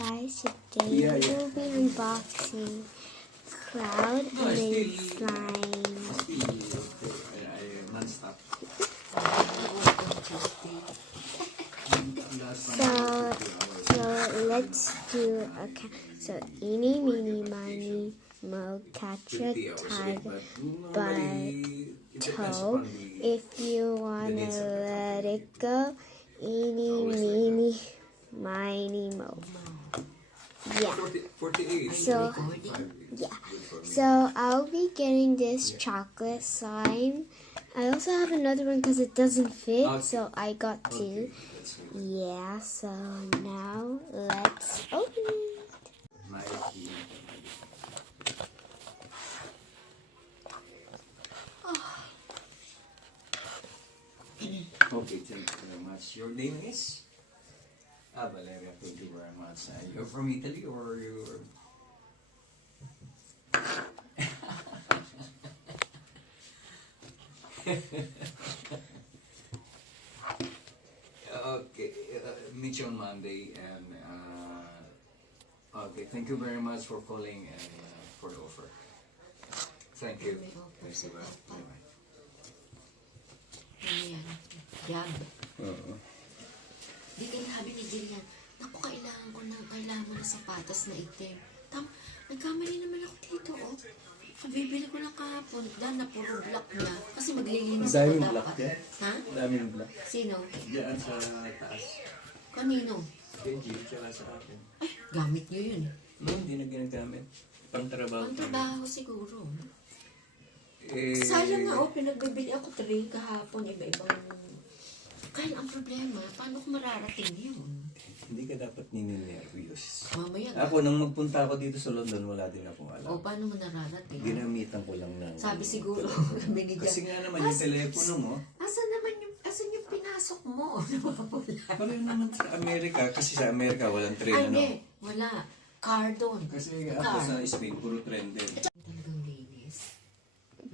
Guys, today we'll be unboxing Cloud Made Slime. So let's do a so eeny, meeny, miny, mo, catch a tag by toe. If you wanna let it go, eeny, meeny, miny, mo. Yeah. 48. So I'll be getting this chocolate slime. I also have another one because it doesn't fit, so I got two. Yeah, so now let's open it. Okay, thank you very much. Your name is? Valeria, thank you very much. You're from Italy or you're... Okay, meet you on Monday and okay, thank you very much for calling and for the offer. Thank you. Thank you. Bye-bye. Yan. Di kayo sabi ni Jillian, naku, kailangan mo na sapatos na itim. Nagkamali naman ako dito, oh. Kabibili ko lang kahapon, dahil na puro black na. Kasi maglilinis ko dapat. Black yan? Ha? Daming black. Sino? Diyan sa taas. Kanino? Benji, tsaka sa akin. Ay, gamit nyo yun. No, hindi na ginagamit. Pang-trabaho. Pang-trabaho siguro. Eh, Sayang nga, oh, pinagbibili ako 3 kahapon, iba-ibang... Kaya ang problema, paano ko mararating yun? Hindi ka dapat nininervyos. Mamaya. Ako, nung magpunta ako dito sa London, wala din akong alam. O, paano mo nararating? Ginamitan ko lang ng... Sabi siguro, binigyan. Kasi nga naman yung telepono mo, Asan yung pinasok mo? pareho naman sa Amerika. Kasi sa Amerika, walang train, Ay, ano? hindi. Wala. Car doon. Kasi ako sa Spain, puro train din. Talagang linis.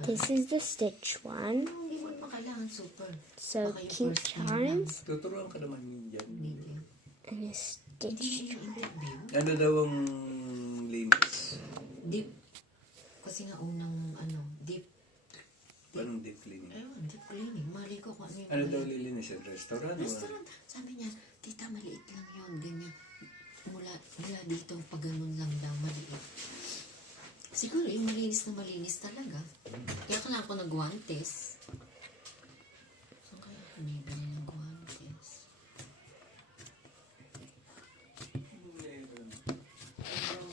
This is the stitch one. Hindi mo pa kailangan super. So Baka yung cute first time charms Tuturuan ka naman yun dyan. Medium. and a stitch. Ano daw ang linis? Deep. Kasi nga unang, deep. Anong deep cleaning? Ayun, deep cleaning. Mali ko kung ano yung... Ano daw lilinisin? Restaurant? Restaurant. Sabi niya, tita, maliit lang yun. Ganyan. Mula dito, pag ganun lang daw, maliit. Siguro, yung malinis talaga. Kaya kailangan ko nag-guantes. Saan kaya ako bibili ng guantes?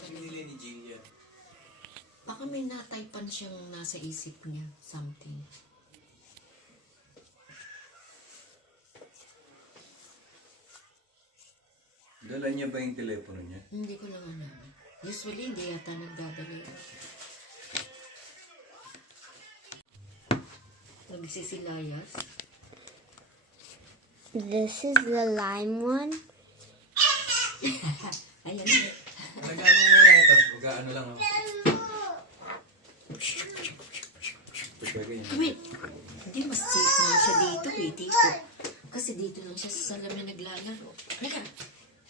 Pinili ni Jillian. Baka may nataypan siyang nasa isip niya. Something. Dala niya ba yung telepono niya? Hindi ko lang alam. Usually, hindi yata nagdadala yan. Nagsisilayas. This is the lime one. Ayan. Nagano mo na ito? Ano lang ako. Wait. Hindi, mas safe na siya dito eh. Dito. Kasi dito lang siya sa salamin naglalaro. Halika.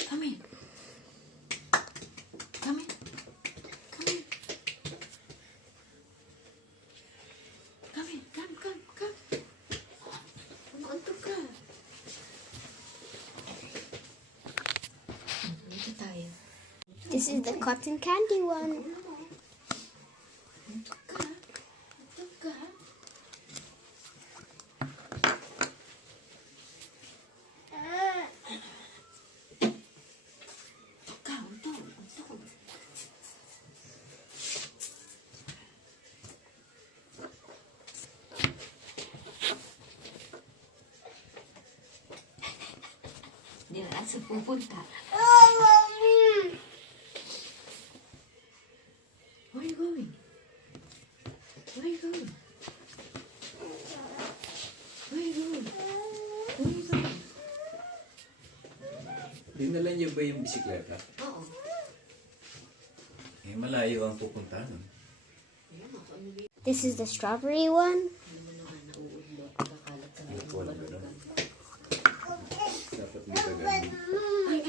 Come in. Come in. Come in. Come in. Come. Umaantok ka. Dito tayo. This is the cotton candy one. Antok ka. Antok ka. Hindi na lang sa pupunta. Where are you going? Where are you going? Where are you going? Where are you going? Dinala niya ba yung bisikleta? Oo. Eh, malayo ang pupuntahan. This is the strawberry one. Walang gano'n. Dapat may kagano. Ay.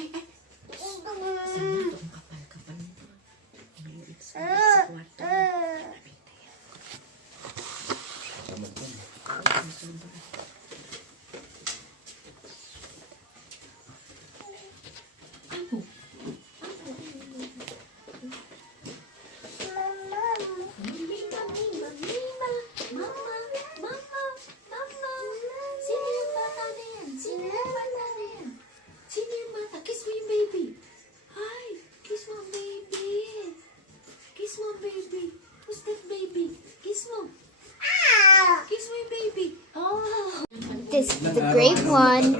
The grape one.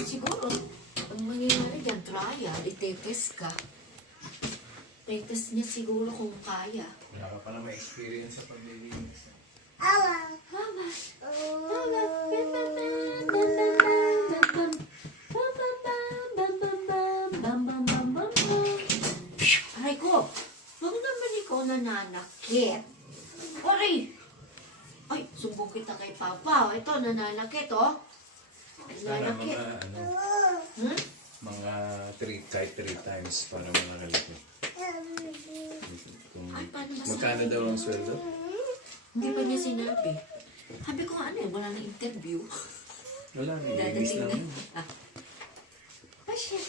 Siguro, ang mangyayari dyan, trial, itetest ka. Tetest niya siguro kung kaya. Wala ka pala may experience sa paglilinis. Mama! Aray ko! Huwag naman ikaw nananakit. Aray! Ay, sumbong kita kay Papa. Ito, nananakit, oh. Sana Nananakit. mga mga 3 times para mga kalito. Ay, paano ba Magkano sabi daw niya? ang sweldo? Hindi pa niya sinabi. Sabi ko nga ano eh, wala na interview. Wala, may Dadating linis na. lang. yun. Ay, shit.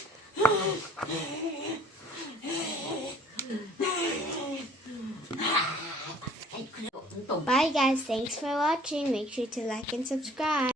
Ay, Bye guys, thanks for watching. Make sure to like and subscribe.